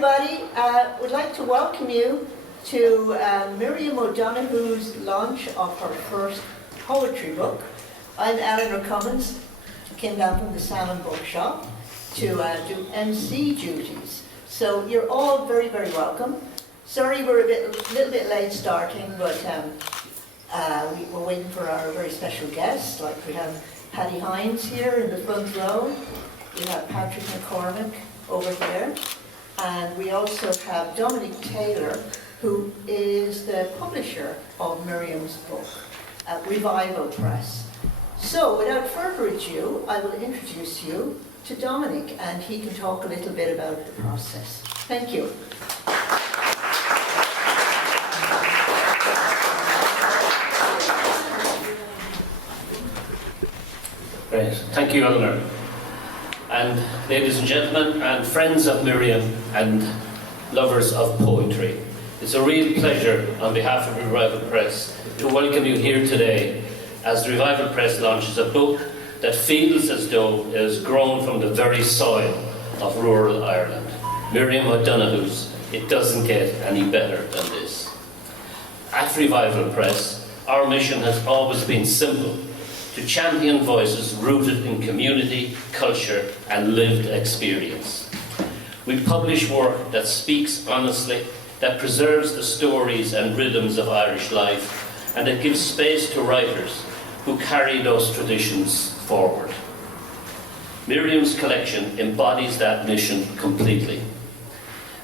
everybody. Would like to welcome you to Miriam O'Donohoe's launch of her first poetry book. I'm Eleanor Cummins. Came down from the Salmon Bookshop to do MC duties. So you're all very, very welcome. Sorry we're a little bit late starting, but we were waiting for our very special guests. Like we have Paddy Hines here in the front row. We have Patrick McCormack over there. And we also have Dominic Taylor, who is the publisher of Miriam's book, Revival Press. So without further ado, I will introduce you to Dominic, and he can talk a little bit about the process. Thank you. Great. Thank you, Eleanor. And ladies and gentlemen, and friends of Miriam and lovers of poetry, it's a real pleasure on behalf of Revival Press to welcome you here today as the Revival Press launches a book that feels as though it has grown from the very soil of rural Ireland. Miriam O'Donohoe's It Doesn't Get Any Better Than This. At Revival Press, our mission has always been simple: to champion voices rooted in community, culture, and lived experience. We publish work that speaks honestly, that preserves the stories and rhythms of Irish life, and that gives space to writers who carry those traditions forward. Miriam's collection embodies that mission completely.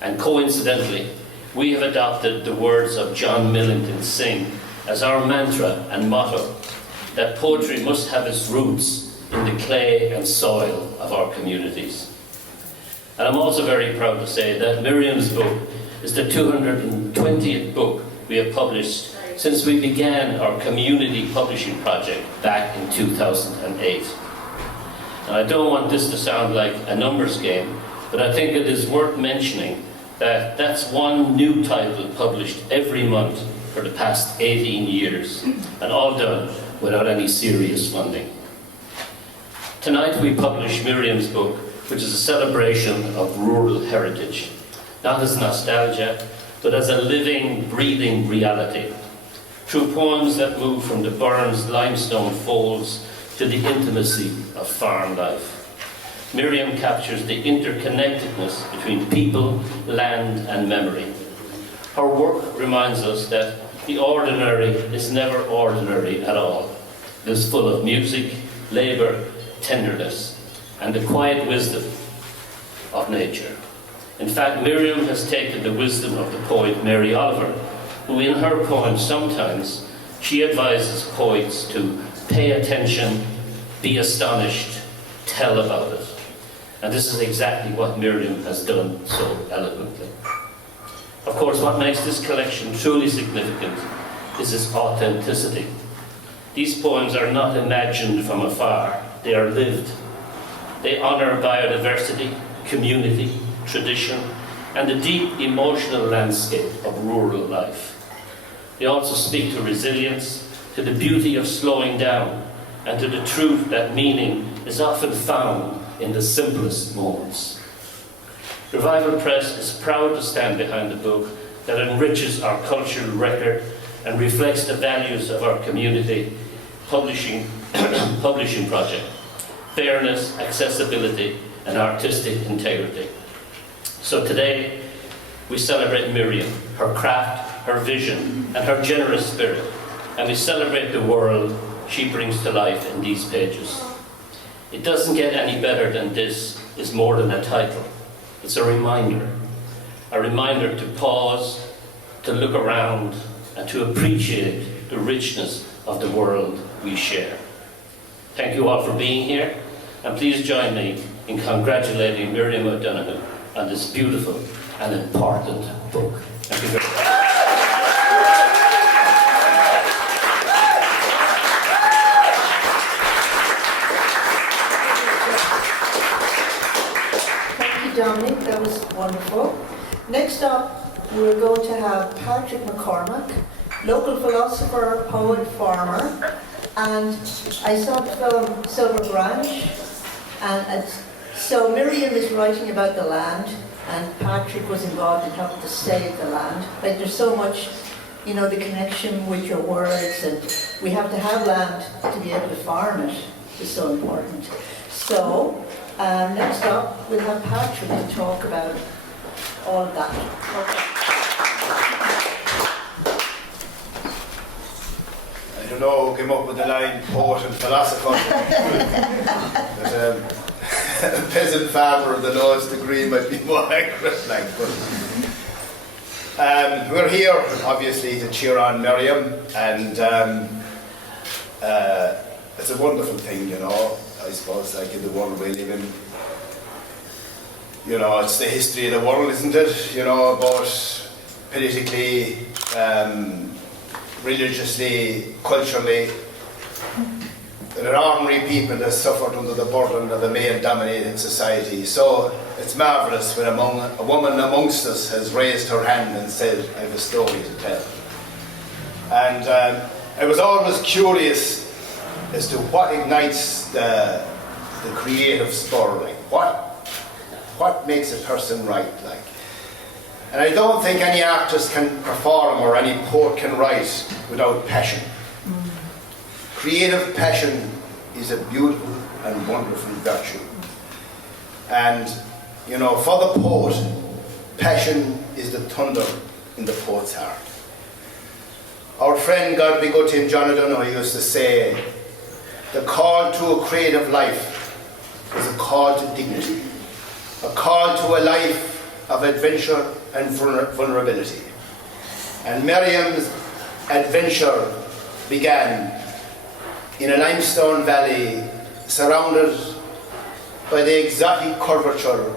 And coincidentally, we have adopted the words of John Millington Synge as our mantra and motto, that poetry must have its roots in the clay and soil of our communities. And I'm also very proud to say that Miriam's book is the 220th book we have published since we began our community publishing project back in 2008. And I don't want this to sound like a numbers game, but I think it is worth mentioning that that's one new title published every month for the past 18 years, and all done without any serious funding. Tonight we publish Miriam's book, which is a celebration of rural heritage, not as nostalgia, but as a living, breathing reality, through poems that move from the Burren's limestone folds to the intimacy of farm life. Miriam captures the interconnectedness between people, land, and memory. Her work reminds us that the ordinary is never ordinary at all. It is full of music, labour, tenderness, and the quiet wisdom of nature. In fact, Miriam has taken the wisdom of the poet Mary Oliver, who in her poems sometimes she advises poets to pay attention, be astonished, tell about it. And this is exactly what Miriam has done so eloquently. Of course, what makes this collection truly significant is its authenticity. These poems are not imagined from afar, they are lived. They honour biodiversity, community, tradition, and the deep emotional landscape of rural life. They also speak to resilience, to the beauty of slowing down, and to the truth that meaning is often found in the simplest moments. Revival Press is proud to stand behind a book that enriches our cultural record and reflects the values of our community publishing project: fairness, accessibility, and artistic integrity. So today, we celebrate Miriam, her craft, her vision, and her generous spirit, and we celebrate the world she brings to life in these pages. It Doesn't Get Any Better Than This is more than a title. It's a reminder to pause, to look around, and to appreciate the richness of the world we share. Thank you all for being here, and please join me in congratulating Miriam O'Donohoe on this beautiful and important book. Thank you very much. Dominic, that was wonderful. Next up, we're going to have Patrick McCormack, local philosopher, poet, farmer, and I saw the film Silver Branch, and so Miriam is writing about the land, and Patrick was involved in helping to save the land. Like there's so much, you know, the connection with your words, and we have to have land to be able to farm it is so important. So next up we'll have Patrick to talk about all of that. I don't know who came up with the line poet and philosopher. But, a peasant farmer of the lowest degree might be more accurate. Like, but we're here obviously to cheer on Miriam, and it's a wonderful thing, you know. I suppose, like in the world we live in, you know, it's the history of the world, isn't it? You know, about politically, religiously, culturally. There are ordinary people that suffered under the burden of a male-dominated society. So it's marvellous when a woman amongst us has raised her hand and said, I have a story to tell. And I was always curious as to what ignites the creative spur, like what makes a person write, like. And I don't think any artist can perform or any poet can write without passion. Creative passion is a beautiful and wonderful virtue. And, you know, for the poet, passion is the thunder in the poet's heart. Our friend, God be good to him, John O'Donohoe, used to say, the call to a creative life is a call to dignity, a call to a life of adventure and vulnerability. And Miriam's adventure began in a limestone valley surrounded by the exotic curvature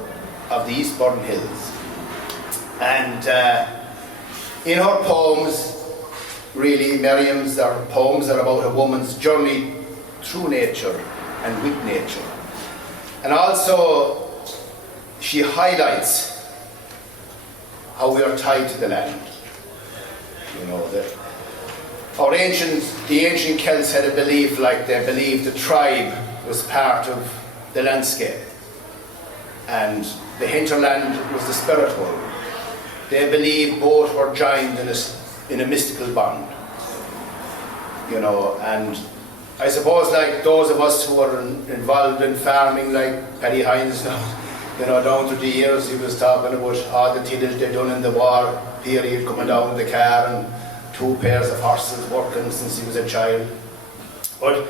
of the East Burren Hills. And in her poems, really, Miriam's poems are about a woman's journey through nature and with nature. And also, she highlights how we are tied to the land. You know, that the ancient Celts had a belief, like they believed the tribe was part of the landscape, and the hinterland was the spirit world. They believed both were joined in a mystical bond. You know, and I suppose like those of us who were involved in farming, like Paddy Hines now, you know, down through the years, he was talking about all the tillage they done in the war period, coming down in the car, and 2 pairs of horses working since he was a child. But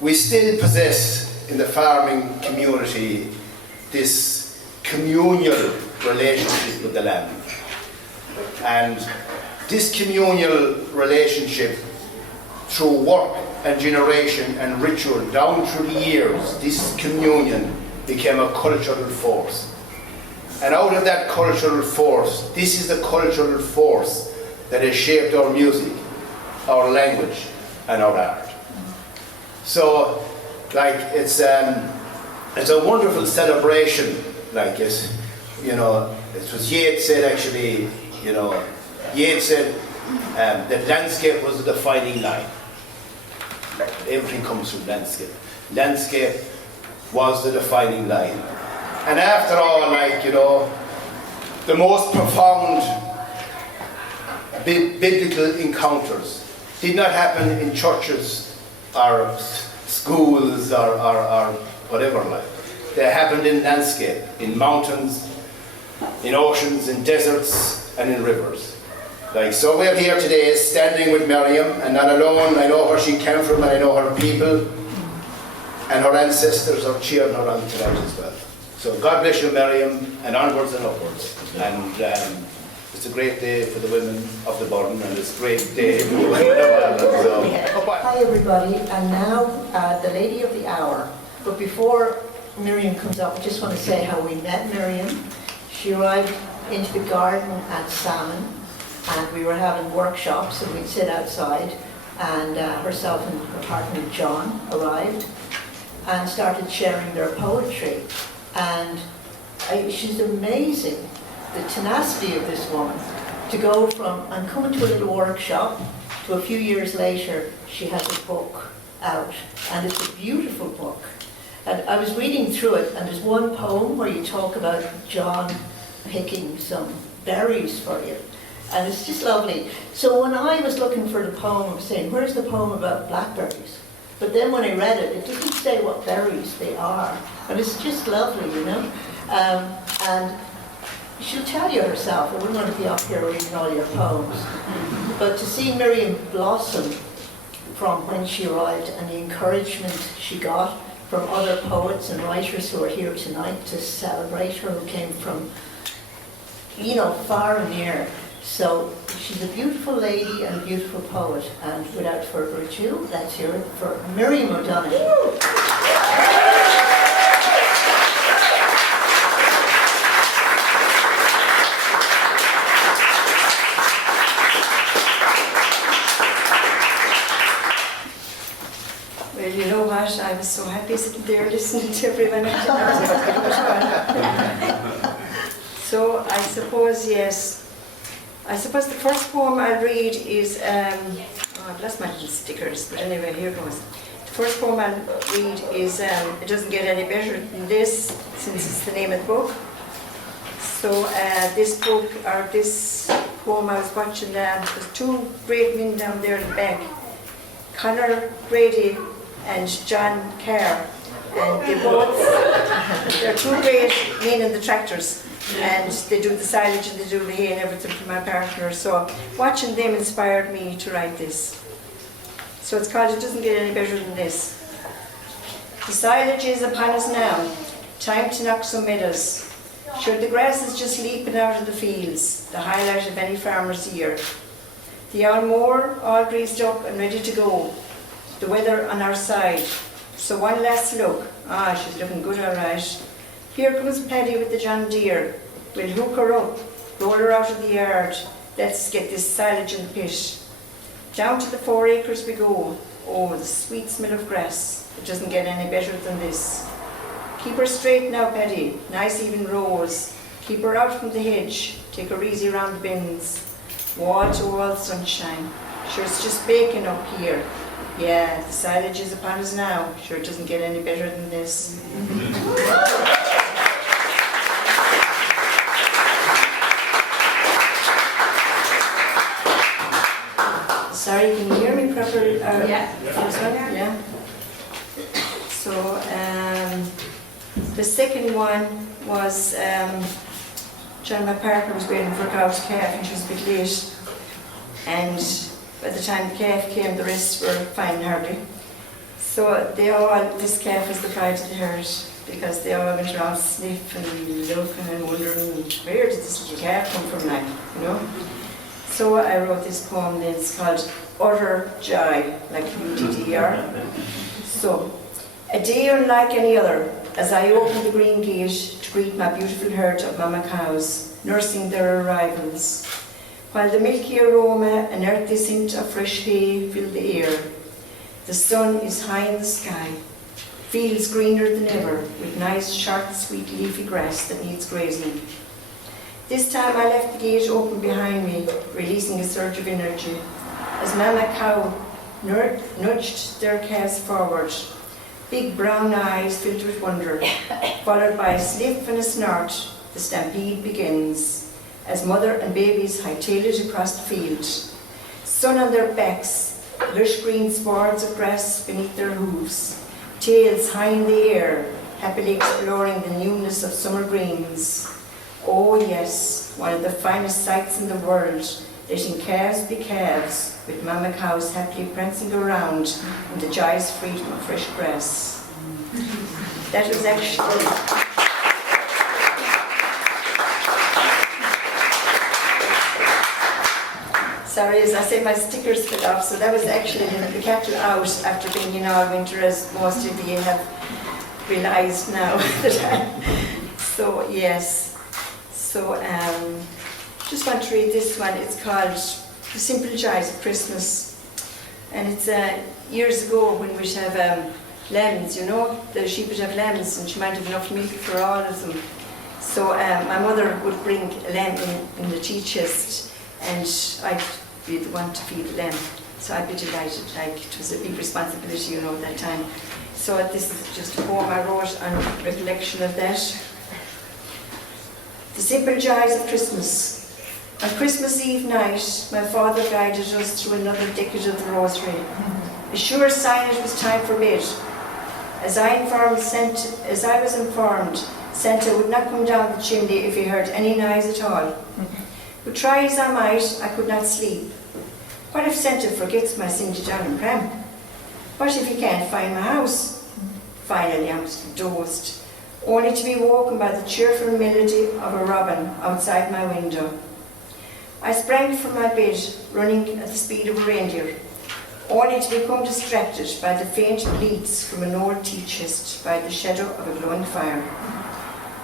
we still possess in the farming community this communal relationship with the land. And this communal relationship through work and generation and ritual down through the years, this communion became a cultural force. And out of that cultural force, this is the cultural force that has shaped our music, our language, and our art. So, like, it's a wonderful celebration, like it, you know, it was Yeats said actually, you know, Yeats said that landscape was the defining line. Everything comes from landscape. Landscape was the defining line. And after all, like, you know, the most profound biblical encounters did not happen in churches or schools or whatever, like. They happened in landscape, in mountains, in oceans, in deserts, and in rivers. Like, so we're here today standing with Miriam, and not alone, I know where she came from, and I know her people, and her ancestors are cheering her on tonight as well. So God bless you, Miriam, and onwards and upwards. And it's a great day for the women of the Burren, and it's a great day for the women of Ireland. So, Hi everybody, and now the lady of the hour. But before Miriam comes up, I just want to say how we met Miriam. She arrived into the garden at Salmon, and we were having workshops, and we'd sit outside, and herself and her partner John arrived and started sharing their poetry. And she's amazing, the tenacity of this woman, to go from, I'm coming to a little workshop, to a few years later, she has a book out, and it's a beautiful book. And I was reading through it, and there's one poem where you talk about John picking some berries for you. And it's just lovely. So when I was looking for the poem, I was saying, where's the poem about blackberries? But then when I read it, it doesn't say what berries they are. And it's just lovely, you know. And she'll tell you herself. I wouldn't want to be up here reading all your poems. But to see Miriam blossom from when she arrived and the encouragement she got from other poets and writers who are here tonight to celebrate her, who came from, you know, far and near. So she's a beautiful lady and a beautiful poet. And without further ado, let's hear it for Miriam O'Donohoe. Well, you know what? I was so happy sitting there listening to everyone. So I suppose, yes. I suppose the first poem I'll read is, I've lost my little stickers, but anyway, here goes. The first poem I'll read is, it doesn't get any better than this, since it's the name of the book. So this book, or this poem I was watching, there's two great men down there in the back, Conor Grady and John Clare, and they're two great men in the tractors. And they do the silage and they do the hay and everything for my partner. So watching them inspired me to write this. So it's called It Doesn't Get Any Better Than This. The silage is upon us now, time to knock some meadows. Sure, the grass is just leaping out of the fields, the highlight of any farmer's year. The old moor all greased up and ready to go, the weather on our side. So one last look, she's looking good all right. Here comes Paddy with the John Deere. We'll hook her up, roll her out of the yard. Let's get this silage in the pit. Down to the 4 acres we go. Oh, the sweet smell of grass. It doesn't get any better than this. Keep her straight now, Paddy. Nice even rows. Keep her out from the hedge. Take her easy round the bends. Wall to wall sunshine. Sure, it's just baking up here. Yeah, the silage is upon us now. Sure, it doesn't get any better than this. Sorry, can you hear me properly? Yeah. Yeah. So the second one was John, my partner, was waiting for a cow's calf and she was a bit late. And by the time the calf came, the rest were fine hardly. So this calf was the pride of the herd because they all went around sniffing and looking and wondering, where did this little calf come from now, you know? So I wrote this poem then, it's called Utter Joy, like UDDR. So, a day unlike any other, as I opened the green gate to greet my beautiful herd of mama cows, nursing their arrivals, while the milky aroma and earthy scent of fresh hay filled the air. The sun is high in the sky, fields greener than ever, with nice, short, sweet, leafy grass that needs grazing. This time I left the gate open behind me, releasing a surge of energy, as mama cow nudged their calves forward, big brown eyes filled with wonder, followed by a sniff and a snort. The stampede begins, as mother and babies hightail it across the field. Sun on their backs, lush green swords of grass beneath their hooves, tails high in the air, happily exploring the newness of summer greens. Oh yes, one of the finest sights in the world, letting calves be calves, with mama cows happily prancing around in the joyous freedom of fresh grass. That was actually... Sorry, as I say, my stickers fell off, so that was actually the cattle out after being in all winter, as most of you have realised now. So, yes. So, just want to read this one. It's called The Simple Joys of Christmas. And it's years ago when we'd have lambs, you know, the sheep would have lambs and she might have enough milk for all of them. So my mother would bring a lamb in the tea chest and I'd be the one to feed the lamb. So I'd be delighted, like it was a big responsibility, you know, at that time. So this is just a poem I wrote on recollection of that. The simple joys of Christmas. On Christmas Eve night, my father guided us through another decade of the Rosary. A sure sign it was time for bed. As I was informed, Santa would not come down the chimney if he heard any noise at all. But try as I might, I could not sleep. What if Santa forgets my St. John and pram? What if he can't find my house? Finally I was dozed, only to be woken by the cheerful melody of a robin outside my window. I sprang from my bed, running at the speed of a reindeer, only to become distracted by the faint bleats from an old tea chest by the shadow of a glowing fire.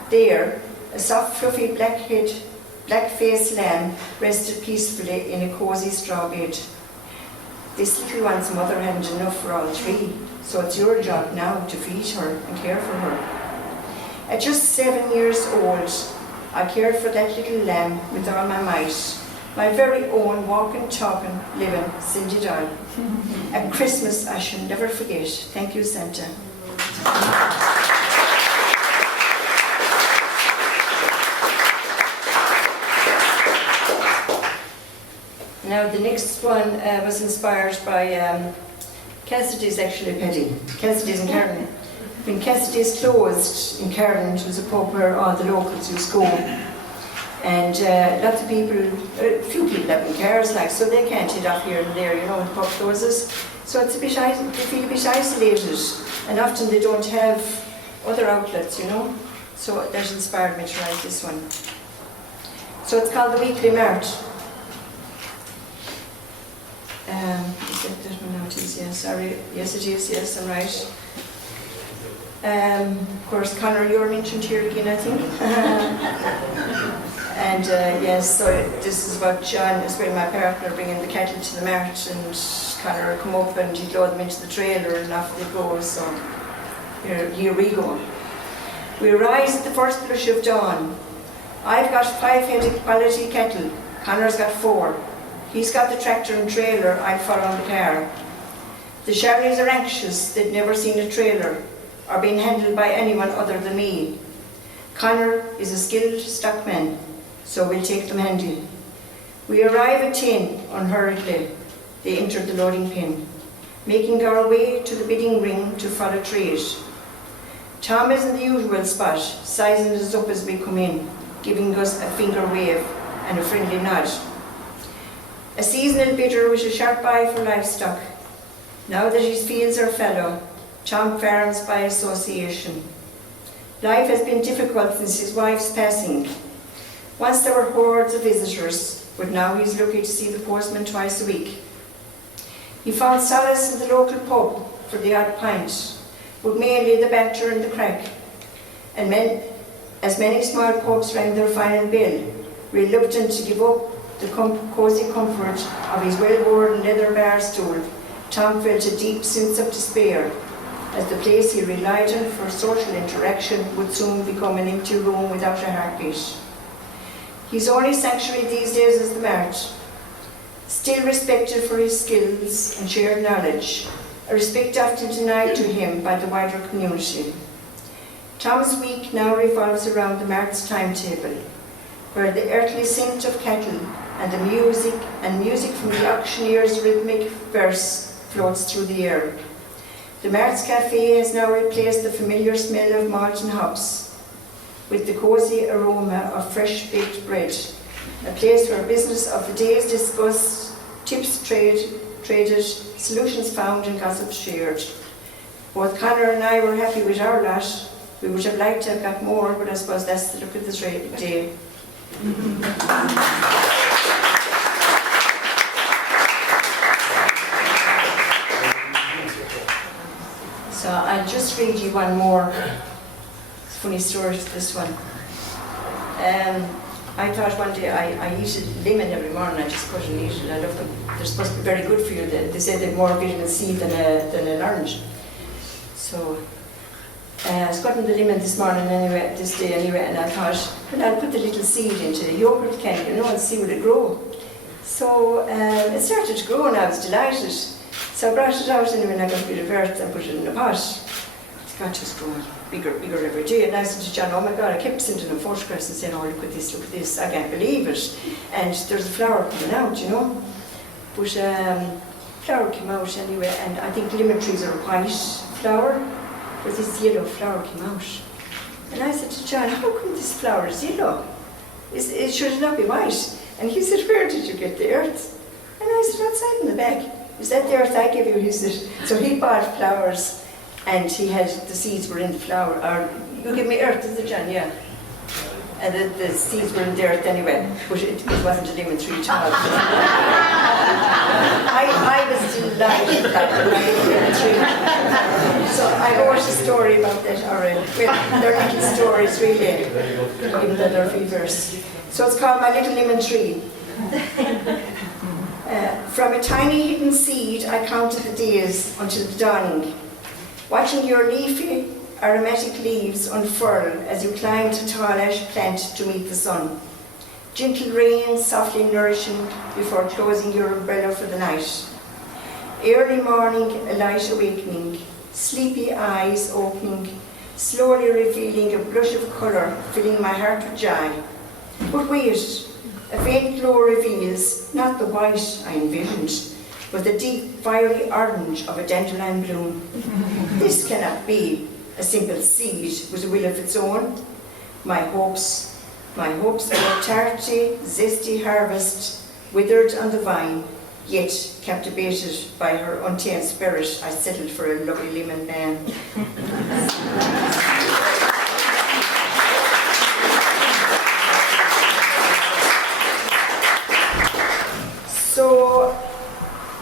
There, a soft, fluffy, black-faced lamb rested peacefully in a cosy straw bed. This little one's mother hadn't enough for all three, so it's your job now to feed her and care for her. At just 7 years old, I cared for that little lamb with all my might, my very own walking, talking, living Cindy doll. At Christmas I shall never forget. Thank you, Santa. Now the next one was inspired by Cassidy's, actually, Paddy. Cassidy's in Carden. When Cassidy's closed in Carden, it was a pub where all the locals used to go. And lots of people, a few people have in cars, like, so they can't head off here and there, you know, when the pub closes. So it's a bit, they feel a bit isolated, and often they don't have other outlets, you know. So that inspired me to write this one. So it's called The Weekly Mart. Is that one now? It is, yeah, sorry. Yes, it is, yes, I'm right. Of course, Conor, you were mentioned here again, I think. And yes, so this is about John, as well, my partner, bringing the cattle to the mart, and Conor would come up and he'd load them into the trailer and off they go. So here we go. We rise at the first blush of dawn. I've got 5 head of quality cattle. Conor's got 4. He's got the tractor and trailer, I follow in the car. The Charlies are anxious, they'd never seen a trailer or been handled by anyone other than me. Conor is a skilled stockman, so we'll take them handy. We arrive at 10 unhurriedly. They enter the loading pen, making our way to the bidding ring to follow trade. Tom is in the usual spot, sizing us up as we come in, giving us a finger wave and a friendly nod. A seasonal bidder with a sharp eye for livestock. Now that his fields are fallow, Tom farms by association. Life has been difficult since his wife's passing. Once there were hordes of visitors, but now he's lucky to see the postman twice a week. He found solace in the local pub for the odd pint, but mainly the banter and the crack. And as many small pubs rang their final bell, reluctant to give up the cosy comfort of his well-worn leather bar stool, Tom felt a deep sense of despair, as the place he relied on for social interaction would soon become an empty room without a heartbeat. His only sanctuary these days is the mart, still respected for his skills and shared knowledge, a respect often denied to him by the wider community. Tom's week now revolves around the mart's timetable, where the earthly scent of cattle and the music from the auctioneer's rhythmic verse floats through the air. The Mart's Cafe has now replaced the familiar smell of malt and hops with the cosy aroma of fresh baked bread, a place where business of the day is discussed, tips traded, solutions found and gossip shared. Both Conor and I were happy with our lot. We would have liked to have got more, but I suppose that's the look of the day. So I'll just read you one more funny story to this one. I thought one day I eat a lemon every morning. I just cut and eat it. I love them. They're supposed to be very good for you. They say they have more vitamin C than an orange. So I was cutting the lemon this day anyway, and I thought, well, I'll put the little seed into a yogurt can, and see will it grow. So it started to grow, and I was delighted. So I brought it out anyway, and I got a bit of earth and put it in a pot. got just growing bigger every day. And I said to John, oh my God, I kept sending him photographs and saying, oh, look at this, I can't believe it. And there's a flower coming out, you know. But flower came out anyway, and I think lemon trees are a white flower, but this yellow flower came out. And I said to John, how come this flower is yellow? Should it not be white? And he said, where did you get the earth? And I said, outside in the bag. Is that the earth I gave you? He said, so he bought flowers, and he had, the seeds were in the flower, or you give me earth, is it, John? Yeah. And the seeds were in the earth anyway, but it wasn't a lemon tree at all. I was delighted that it was a lemon tree. So I wrote a story about that, well, they're little stories really, even though they're free verse. So it's called My Little Lemon Tree. From a tiny hidden seed, I counted the days until the dawning, watching your leafy, aromatic leaves unfurl as you climbed a tall ash plant to meet the sun. Gentle rain softly nourishing before closing your umbrella for the night. Early morning, a light awakening, sleepy eyes opening, slowly revealing a blush of colour, filling my heart with joy. But wait, a faint glow reveals not the white I envisioned, but the deep fiery orange of a dandelion bloom. This cannot be a simple seed with a will of its own. My hopes for a tarty, zesty harvest, withered on the vine, yet captivated by her untamed spirit, I settled for a lovely lemon man. So,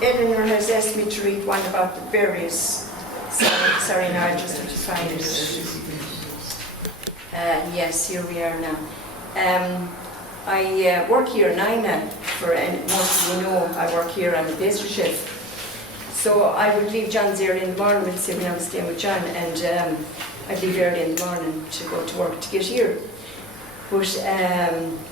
Eleanor has asked me to read one about the berries. Sorry, now I just have to find it. Yes, here we are now. I work here in Inagh, and most of you know I work here, I'm a pastry chef. So I would leave John's early in the morning, we'd say when I was staying with John, and I'd leave early in the morning to go to work to get here. But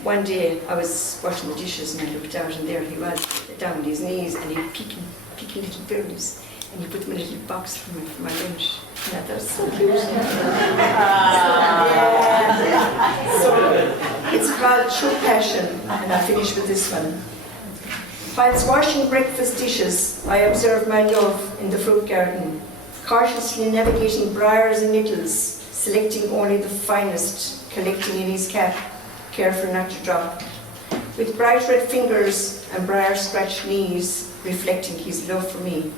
one day I was washing the dishes and I looked out and there he was, down on his knees, and he'd picking little berries. And he put them in a little box for me for my lunch. And I thought, so cute. So it's called True Passion, and I finish with this one. Whilst washing breakfast dishes, I observed my love in the fruit garden, cautiously navigating briars and nettles, selecting only the finest, collecting in his cap, careful not to drop. With bright red fingers and briar-scratched knees, reflecting his love for me.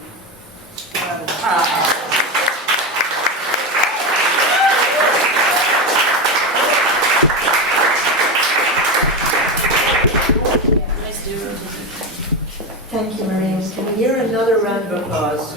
Thank you, Miriam. Can we hear another round of applause?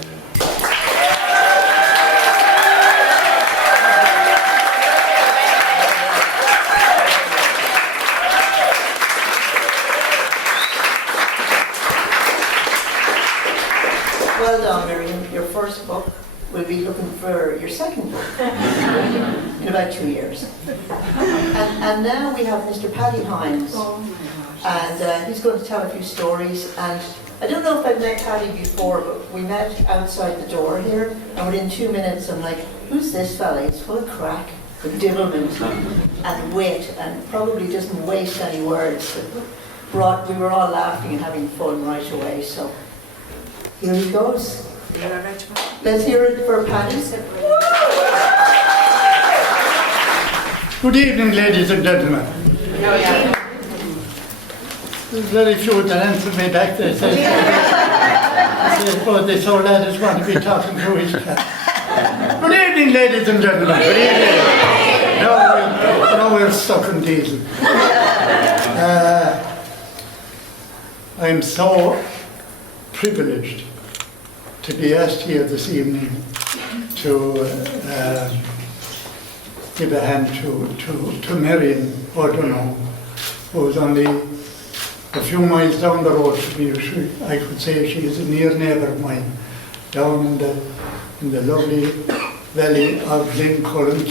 Well done, Miriam. Your first book. We'll be looking for your second book in about 2 years. And now we have Mr. Paddy Hines. And he's going to tell a few stories. And I don't know if I've met Paddy before, but we met outside the door here. And within 2 minutes, I'm like, who's this fella? He's full of crack, devilment, and wit, and probably doesn't waste any words. We were all laughing and having fun right away. So here he goes. Let's hear it for Paddy. Good evening, ladies and gentlemen. There's very few that answered me back there. Says, oh, this old lad is going to be talking to his cat. Good evening, ladies and gentlemen. Good evening. Now we're stuck in diesel. I'm so privileged to be asked here this evening to give a hand to Miriam O'Donohoe, who's only a few miles down the road from me. I could say she is a near neighbour of mine, down in the lovely valley of Glencullen.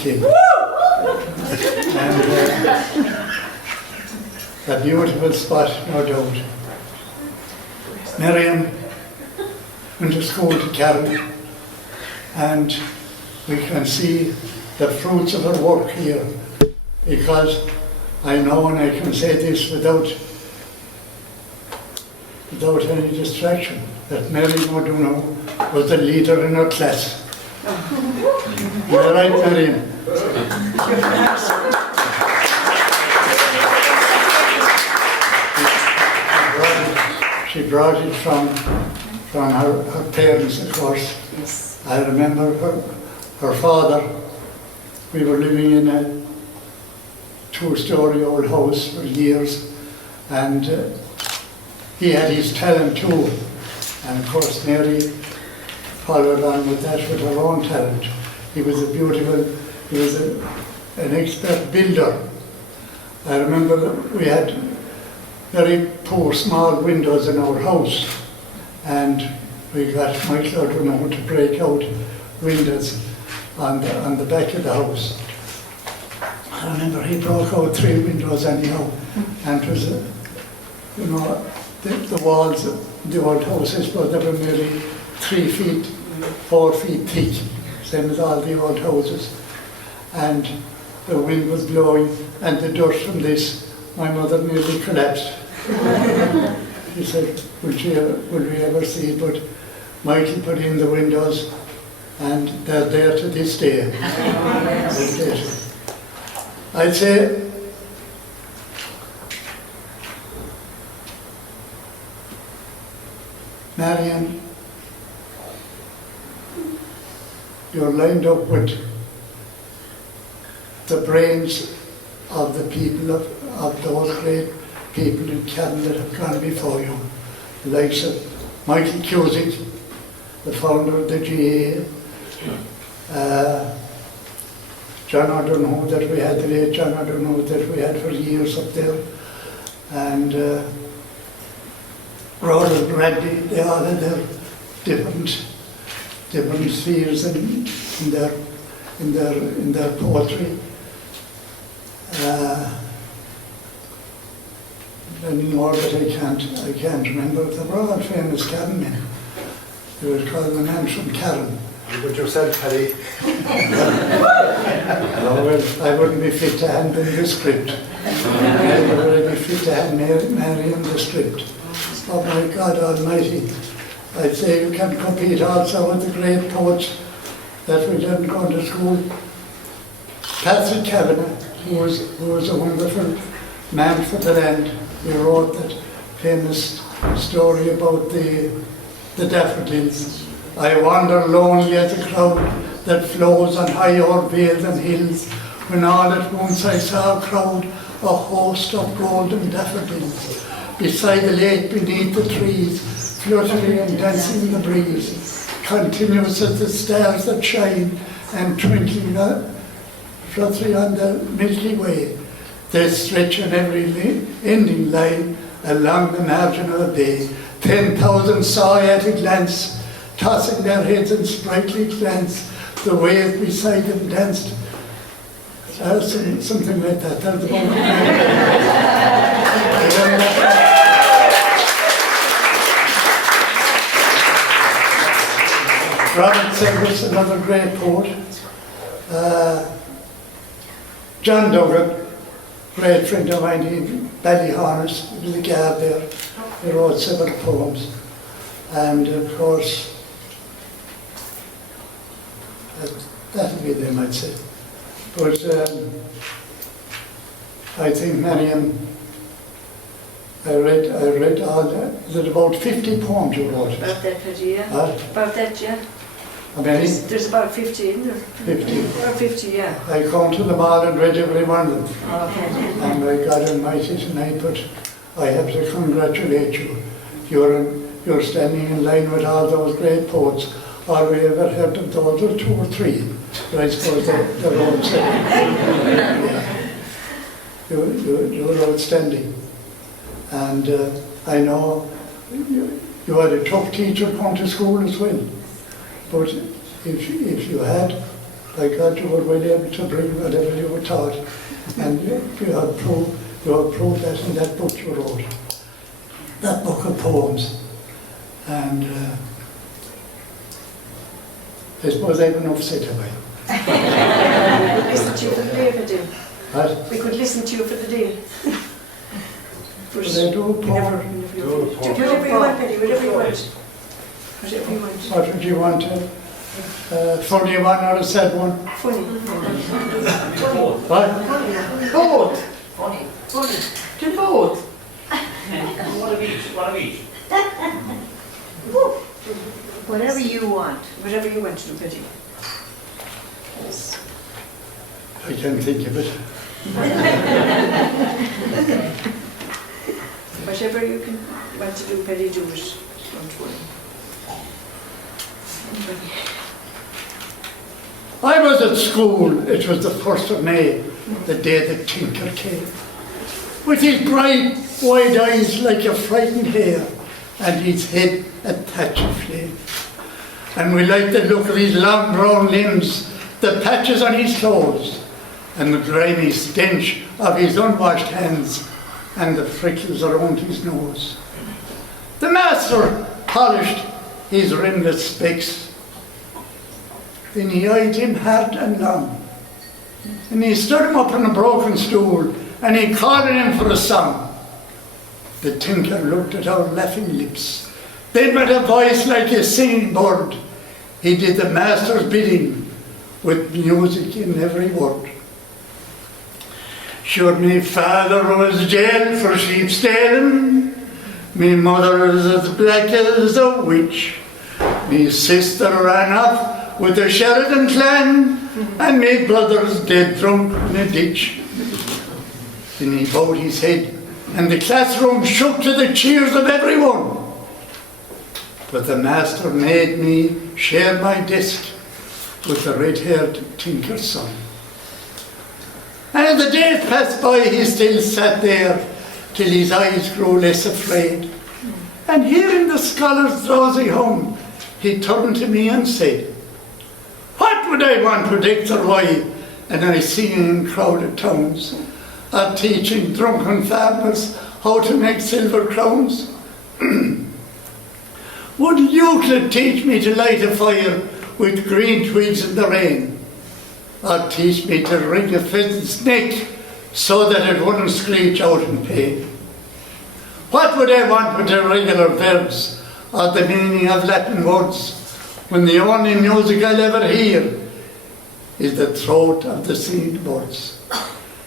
And a beautiful spot, no doubt. Miriam went to school to Clare, and we can see the fruits of her work here, because I know, and I can say this without any distraction, that Miriam O'Donohoe was the leader in her class. Am I right, Miriam? She brought it from her parents, of course. Yes. I remember her father. We were living in a two-story old house for years, and he had his talent too. And of course, Mary followed on with that with her own talent. He was an expert builder. I remember that we had very poor small windows in our house, and we got Michael O'Donohoe to break out windows on the back of the house. I remember he broke out 3 windows anyhow, and it was, the walls of the old houses, but they were nearly 3 feet, 4 feet thick, same as all the old houses. And the wind was blowing, and the dust from this, my mother nearly collapsed. She said, will we ever see it? But Michael put in the windows, and they're there to this day. I'd say Marion, you're lined up with the brains of the people of those great people in Cavan that have gone before you, the likes of Michael Cusick, the founder of the GA, John O'Donohoe that we had, the late John O'Donohoe that we had for years up there, and Ronald Bradley. They all had their different spheres in their poetry. Many more that I can't remember. They were all famous Cavan men. They were called the man from Cavan. But yourself, Paddy. No, well, I wouldn't be fit to hand in the script. I would be fit to hand Mary in the script. Oh my God Almighty. I'd say you can compete also with the great poets that we didn't go to school. Patrick McCormack, who was a wonderful man for the land. He wrote that famous story about the daffodils. I wander lonely as a crowd that flows on high o'er vales and hills, when all at once I saw a crowd, a host of golden daffodils, beside the lake beneath the trees, fluttering and dancing in the breeze, continuous as the stars that shine and twinkling fluttering on the Milky Way. They stretch on every ending line along the margin of the bay. 10,000 saw at a glance, tossing their heads in sprightly glance. The wave beside them danced. Something like that. That's about Robert Sedgwick's another great poet. John Duggan, great friend of mine in Ballyharness, he was a guard there. He wrote several poems. And of course, that'll be them, I'd say. But I think Miriam, I read all that. Is it about 50 poems you wrote? About that, yeah. About that, yeah. How many? There's about 50 in there. 50. Or 50, yeah. I come to them all and read every one of them. Okay. And my God Almighty tonight, but I have to congratulate you. You're standing in line with all those great poets. All we ever heard of those were 2 or 3. But I suppose they're all standing. Yeah. You're outstanding. And I know you had a tough teacher come to school as well. But if you had, by God, you were well able to bring whatever you were taught. And you have proved that in that book you wrote. That book of poems. And I suppose I've enough said, have I? Listen to you for the day, if I do. But We could listen to you for the day. they do Whatever poor. you want, Penny, whatever you want. Whatever you want. What would you want? Funny one or a sad one? Funny. What? Both. Funny. Do both. One of each. One of each. Whatever you want. Whatever you want to do, Penny. Yes. I can't think of it. Whatever you can want to do, Penny, do it. Don't worry. Anybody? I was at school, it was the 1st of May, the day the tinker came. With his bright, wide eyes like a frightened hare, and his head a thatch of flame. And we liked the look of his long brown limbs, the patches on his clothes, and the grimy stench of his unwashed hands, and the freckles around his nose. The master polished his rimless specs. Then he eyed him hard and long. And he stood him up on a broken stool, and he called him for a song. The tinker looked at our laughing lips. Then with a voice like a singing bird, he did the master's bidding, with music in every word. Sure, me father was jailed for sheep stealing. Me mother is as black as a witch. Me sister ran off with the Sheridan clan, and me brother's dead drunk in a ditch. Then he bowed his head, and the classroom shook to the cheers of everyone. But the master made me share my desk with the red-haired tinker's son. And as the days passed by, he still sat there till his eyes grew less afraid. And hearing the scholar's drowsy hum, he turned to me and said, "What would I want with Dr. Roy and I singing in crowded towns, or teaching drunken farmers how to make silver crowns? Would Euclid teach me to light a fire with green twigs in the rain, or teach me to wring a pheasant's neck so that it wouldn't screech out in pain? What would I want with irregular verbs or the meaning of Latin words, when the only music I'll ever hear is the throat of the singing birds?"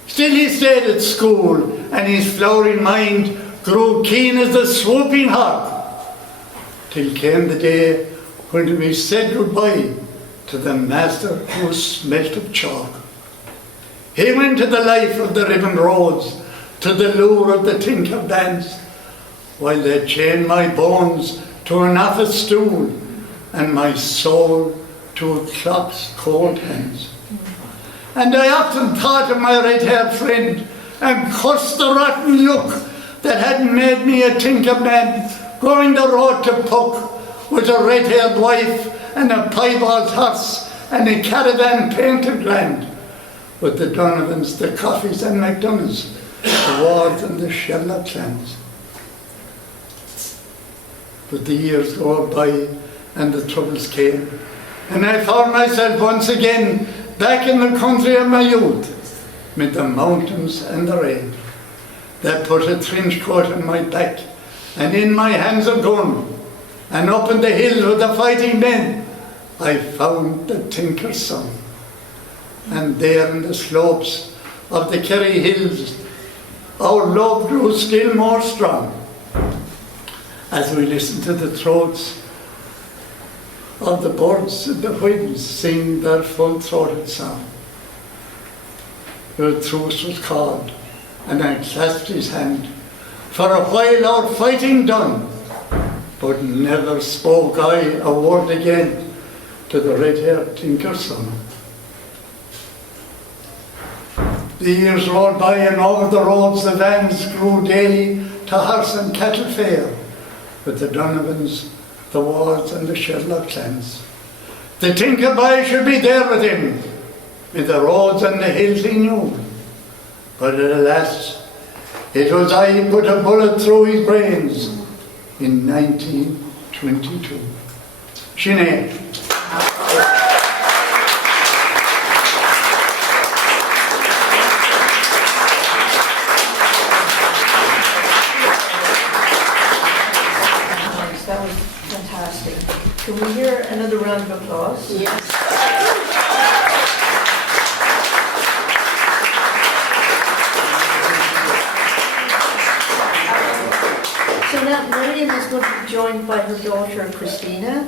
Still he stayed at school, and his flowering mind grew keen as the swooping hawk, till came the day when we said goodbye to the master who smelt of chalk. He went to the life of the ribbon roads, to the lure of the tinker bands, while they chained my bones to an office stool and my soul to a clock's cold hands. And I often thought of my red-haired friend and cursed the rotten luck that hadn't made me a tinker man going the road to Puck with a red-haired wife and a piebald horse and a caravan painted grand, with the Donovans, the Coffeys and McDonoughs, the Wards and the Sherlock clans. But the years go by and the troubles came, and I found myself once again back in the country of my youth, with the mountains and the rain. They put a trench coat on my back, and in my hands a gun, and up in the hills with the fighting men, I found the tinker's son. And there in the slopes of the Kerry Hills, our love grew still more strong, as we listened to the throats of the birds and the winds sing their full-throated song. The truce was called, and I clasped his hand. For a while our fighting done, but never spoke I a word again to the red-haired tinker's son. The years rolled by, and over the roads the vans grew daily to horse and cattle fair, with the Donovans, the Wards and the Sherlock clans. The tinker boy should be there with him, with the roads and the hills he knew. But alas, it was I who put a bullet through his brains in 1922. Sinead. Can we hear another round of applause? Yes. So now Miriam is going to be joined by her daughter Christina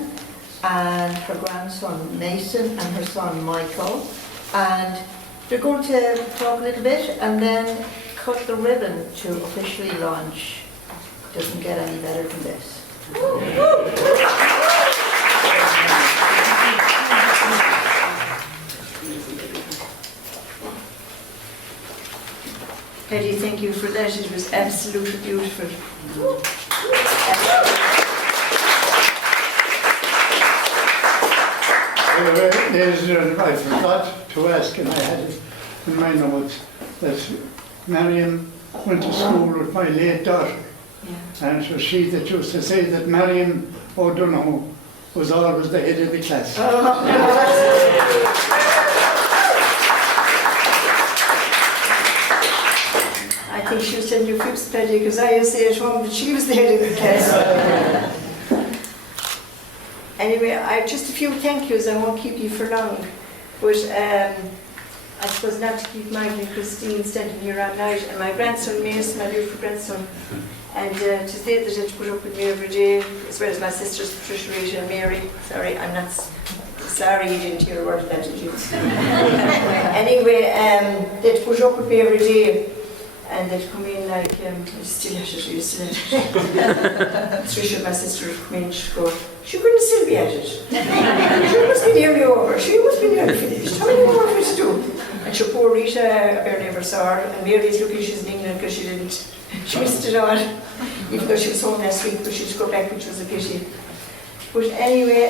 and her grandson Mason and her son Michael, and they're going to talk a little bit and then cut the ribbon to officially launch. Doesn't get any better than this. Eddie, thank you for that. It was absolutely beautiful. Ladies and gentlemen, I forgot to ask, and I had it in my notes, that Miriam went to school with my late daughter. Yeah. And it was she that used to say that Miriam O'Donohoe was always the head of the class. I think she was telling you fibs, Paddy, because I used to say at home that she was the head of the class. Anyway, I have just a few thank yous. I won't keep you for long. But I suppose not to keep Michael and Christine standing here all night, and my grandson Mason, my beautiful grandson, and to say that it put up with me every day, as well as my sisters Patricia, Rita and Mary. Sorry, I'm not sorry you didn't hear a word of that, did you? Anyway, they'd put up with me every day, and they'd come in like, you still at it, you still at it. Patricia, my sister, would come in, she'd go, she couldn't still be at it. She must be nearly over, she must be nearly finished. How many more have we to do? And so poor Rita, I barely ever saw her, and Mary's lucky she's in England because she missed it all, even though she was home last week, but she had to go back, which was a pity. But anyway,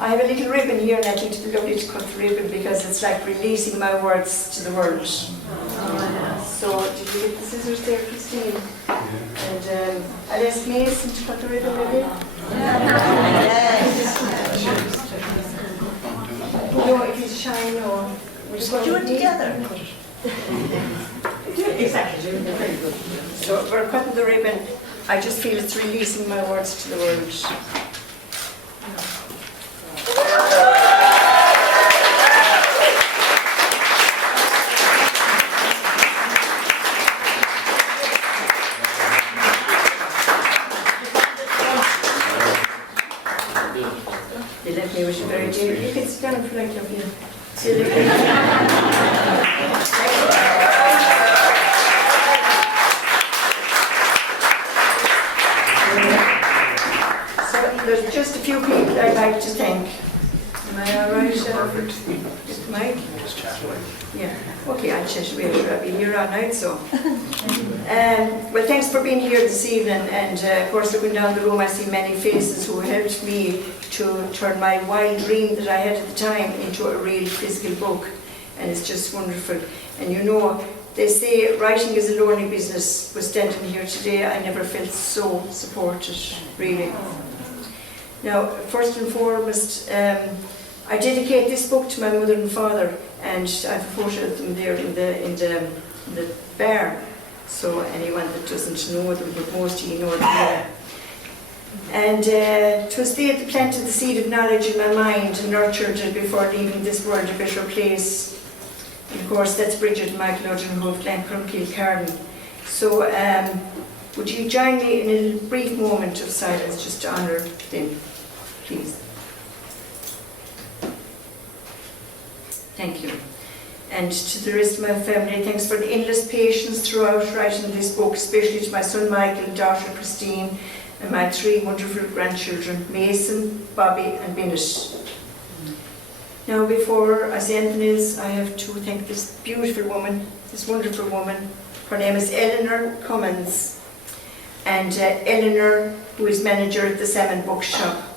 I have a little ribbon here, and I think it'd be lovely to cut the ribbon because it's like releasing my words to the world. So, did you get the scissors there, Christine? And I'll ask Mason to cut the ribbon, maybe? No, if it's shiny, no. We'll just Do it together. Exactly. Very good. So, we're cutting the ribbon. I just feel it's releasing my words to the world. They left me with a very dear. You can sit down for like up here. See you later. So there's just a few people I'd like to thank. Am I all right? Mike? Just chat away. Yeah. Okay, I'll chat away. I'll be here all night, so. Well, thanks for being here this evening, and of course looking down the room I see many faces who helped me to turn my wild dream that I had at the time into a real physical book, and it's just wonderful. And you know, they say writing is a lonely business, but standing here today I never felt so supported, really. Now, first and foremost, I dedicate this book to my mother and father, and I have a photo of them there in the bar. So anyone that doesn't know them, but most of you know them. And it was they that planted the seed of knowledge in my mind and nurtured it before leaving this world a better place. And of course that's Bridget and Michael O'Donohoe of Glencrum, Kilcarn. So would you join me in a brief moment of silence just to honour them, please? Thank you. And to the rest of my family, thanks for the endless patience throughout writing this book, especially to my son Michael, daughter Christine, and my three wonderful grandchildren, Mason, Bobby and Bennett. Now before I say anything else, I have to thank this beautiful woman, this wonderful woman. Her name is Eleanor Cummins, and Eleanor, who is manager at the Salmon Bookshop.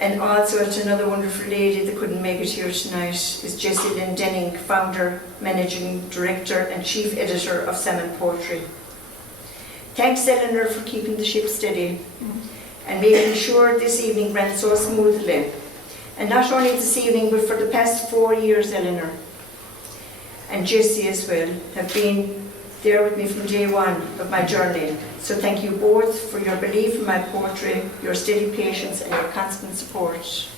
And also it's another wonderful lady that couldn't make it here tonight is Jessie Lynn Denning, founder, managing director and chief editor of Salmon Poetry. Thanks Eleanor for keeping the ship steady and making sure this evening ran so smoothly. And not only this evening but for the past 4 years, Eleanor and Jessie as well have been there with me from day one of my journey. So thank you both for your belief in my poetry, your steady patience and your constant support.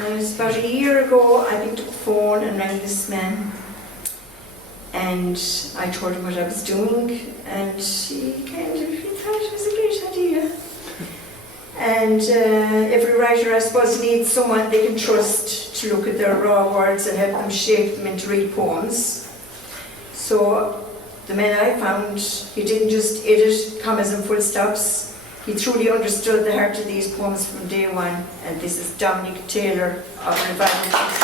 It was about a year ago I picked up the phone and rang this man, and I told him what I was doing, and he thought it was a great idea. And every writer, I suppose, needs someone they can trust to look at their raw words and help them shape them into real poems. So the man I found, he didn't just edit commas and full stops. He truly understood the heart of these poems from day one, and this is Dominic Taylor of Acknowledgements.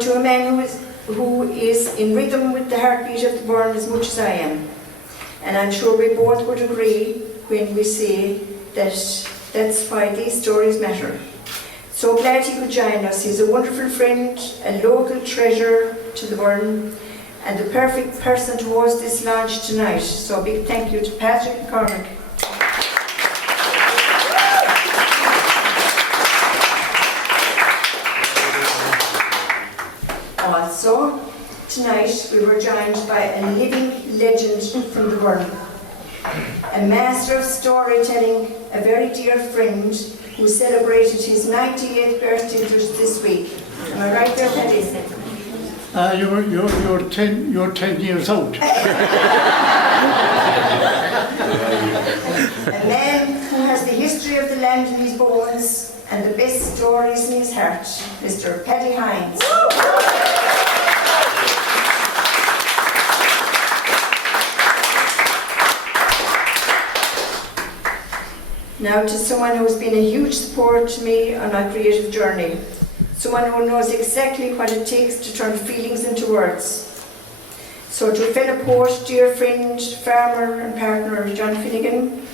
To a man who is in rhythm with the heartbeat of the Burren as much as I am. And I'm sure we both would agree when we say that that's why these stories matter. So glad he could join us. He's a wonderful friend, a local treasure to the Burren, and the perfect person to host this launch tonight. So a big thank you to Patrick McCormack. Also, tonight we were joined by a living legend from the Burren, a master of storytelling, a very dear friend who celebrated his 98th birthday just this week. Am I right there, Paddy? You're 10 years out. A man who has the history of the land in his bones and the best stories in his heart, Mr. Paddy Hines. Now to someone who's been a huge support to me on my creative journey. Someone who knows exactly what it takes to turn feelings into words. So to a fellow poet, dear friend, farmer and partner, John Finnegan.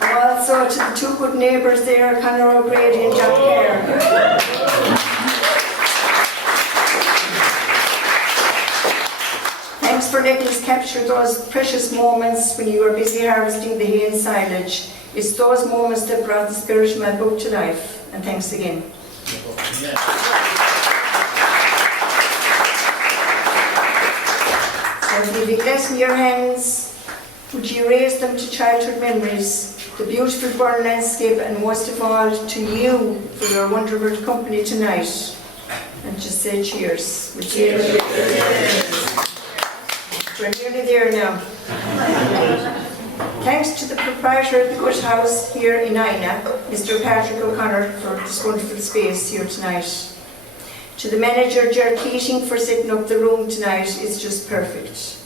Also to the two good neighbours there, Conor O'Grady and John Clare. Thanks for letting us capture those precious moments when you were busy harvesting the hay and silage. It's those moments that brought the spirit of my book to life. And thanks again. So if you have a glass in your hands, would you raise them to childhood memories, the beautiful Burren landscape, and most of all to you for your wonderful company tonight. And just say cheers. Cheers. We're nearly there now. Thanks to the proprietor of the Good House here in Inagh, Mr. Patrick O'Connor, for this wonderful space here tonight. To the manager, Ger Keating, for setting up the room tonight. It's just perfect.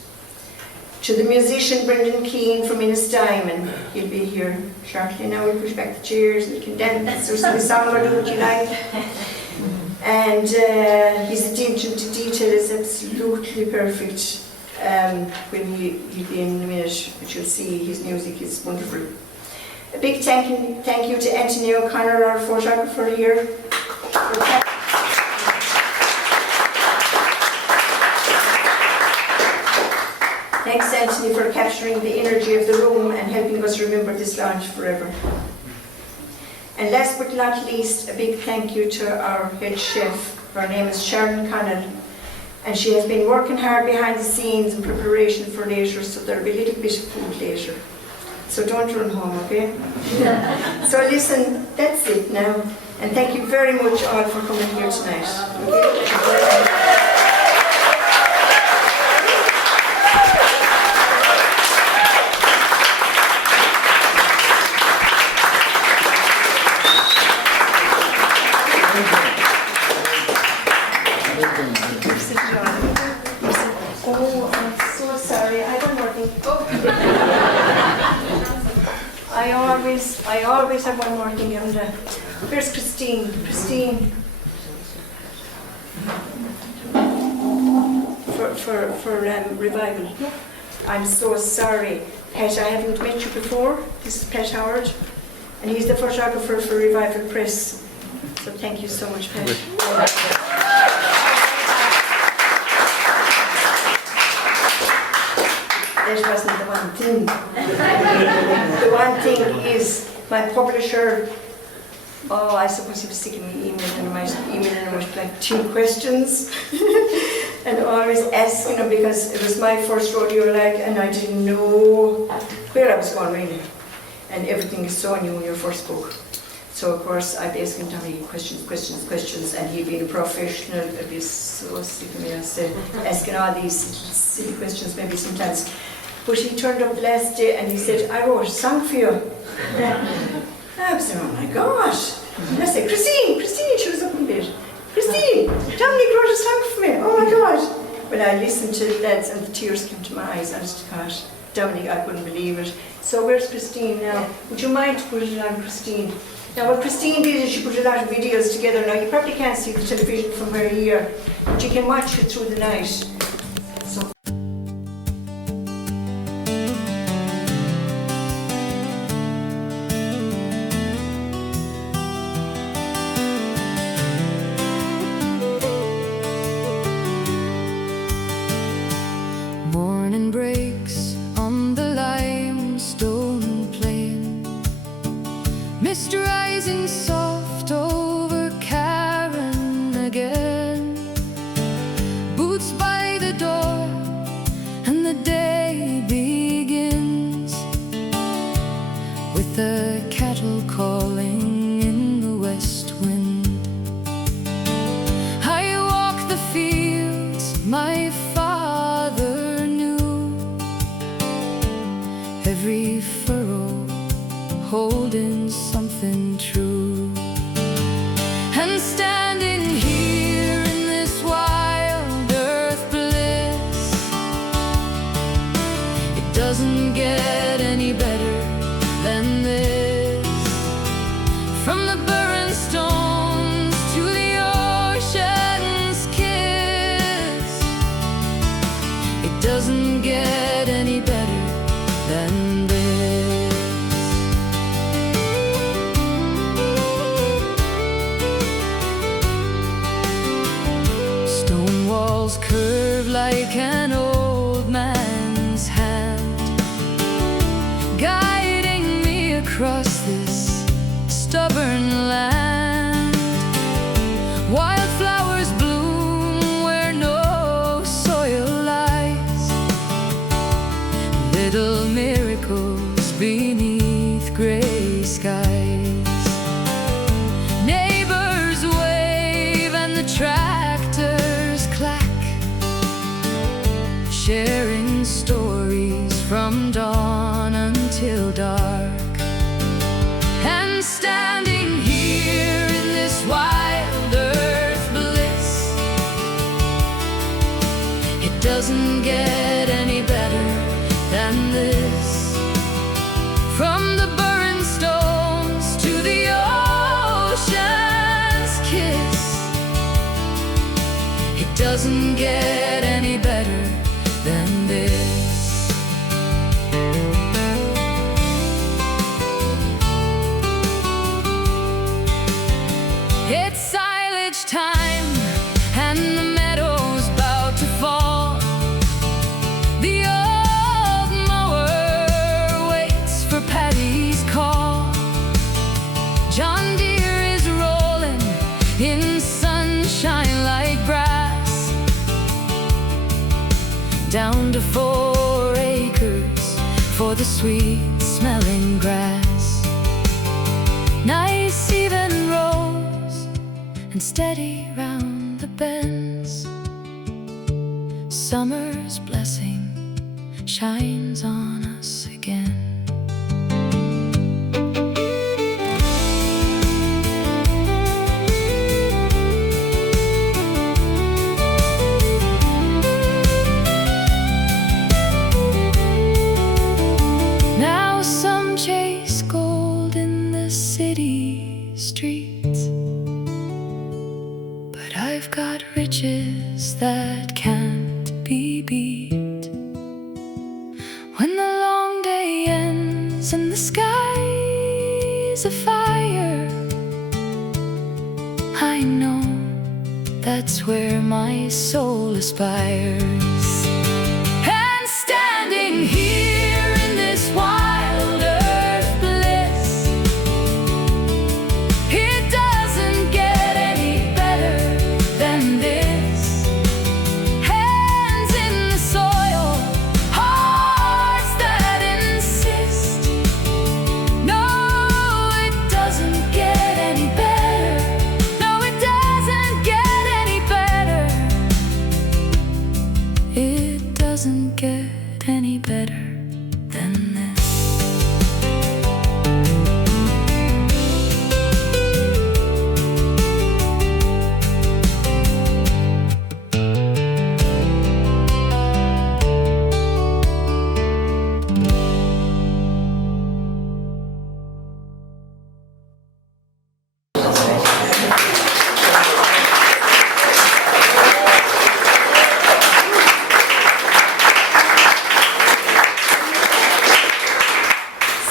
To the musician, Brendan Keane from Inagh, he'll be here shortly now. We'll push back the chairs and you can dance or sing a song or do what you like. And his attention to detail is absolutely perfect. When he'll be in a minute, but you'll see his music is wonderful. A big thank you to Anthony O'Connor, our photographer here. Thanks, Anthony, for capturing the energy of the room and helping us remember this launch forever. And last but not least, a big thank you to our head chef. Her name is Sharon Connell. And she has been working hard behind the scenes in preparation for later, so there'll be a little bit of food later. So don't run home, okay? So listen, that's it now. And thank you very much all for coming here tonight. Okay? I always have one more thing, and where's Christine? Christine, for revival. I'm so sorry, Pat. I haven't met you before. This is Pat Howard. and he's the photographer for Revival Press. So thank you so much, Pat. That wasn't the one thing. The one thing is my publisher. Oh, I suppose he was sticking me emailing with like 2 questions and always asking him because it was my first rodeo, and I didn't know where I was going really. And everything is so new in your first book. So of course I basically tell me questions, and he'd been a professional. It'd be so sick of me, I said, asking all these silly questions maybe sometimes. But he turned up the last day and he said, I wrote a song for you. I was saying, oh my gosh. And I said, Christine, she was up in bed. Christine, Dominic wrote a song for me. Oh my gosh. When I listened to the lads and the tears came to my eyes, honest to God, Dominic, I couldn't believe it. So where's Christine now? Would you mind to put it on Christine? Now what Christine did is she put a lot of videos together. Now you probably can't see the television from where you are, but you can watch it through the night. So morning breaks on the limestone plain, mist rising soft over Karen again. Boots by the door and the day begins with the cattle calling in the west wind. I walk the fields my father knew, every furrow holding something true. And standing here in this wild earth bliss, it doesn't get any better than this. From the Burren stones to the ocean's kiss, it doesn't get any better than this. Stone walls curve like an old man's hand, guiding me across this stubborn land. Wildflowers bloom where no soil lies, little miracles beneath gray skies. Neighbors wave and the tractors clack, sharing stories from dawn until dark. And standing here in this wild earth bliss, it doesn't get any better than this. From the Burren stones to the ocean's kiss, it doesn't get any better than this. It's silage time and the meadow's about to fall. The old mower waits for Paddy's call. John Deere is rolling in sunshine like brass, down to 4 acres for the sweet smelling grass. Nice even rows and steady round the bends. Summer's blessing shines on us again. Now some chase gold in the city streets, but I've got riches that can't be beat. When the long day ends and the sky's a I know that's where my soul aspires. And standing here in this wild earth bliss, it doesn't get any better than this. Hands in the soil, hearts that insist. No, it doesn't get any better. No, it doesn't get any better. It doesn't get any better than this.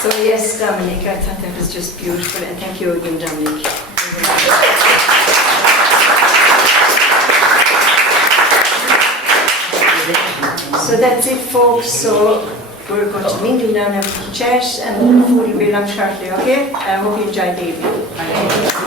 So yes, Dominic, I thought that was just beautiful, and thank you again, Dominic. So that's it, folks. So we're going to mingle now and have a little chat, and the food will be along shortly, okay? I hope you enjoyed the evening.